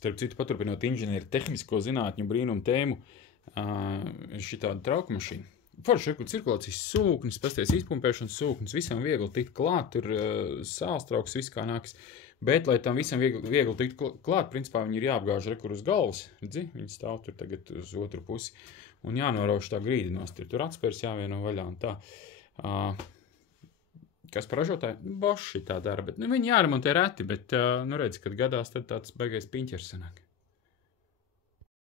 Starp citu, paturpinot inženieru tehnisko zinātņu brīnumu tēmu, šitāda trauku mašīna. Forši ir cirkulācijas sūknis, pasties izpumpēšanas sūknis, visam viegli tikt klāt, tur sāls trauks, viss kā nāks. Bet, lai tam visam viegli tikt klāt, principā viņi ir jāapgāž rekur uz galvas, redzi, viņi stāv tur tagad uz otru pusi, un jānorauž tā grīdi nost, tur atspērs jāvieno vaļā un tā. Kas par ražotāju? Boši tā dara, bet viņi jāremontē reti, bet, redz, kad gadās, tad tāds baigais piņķers sanāk.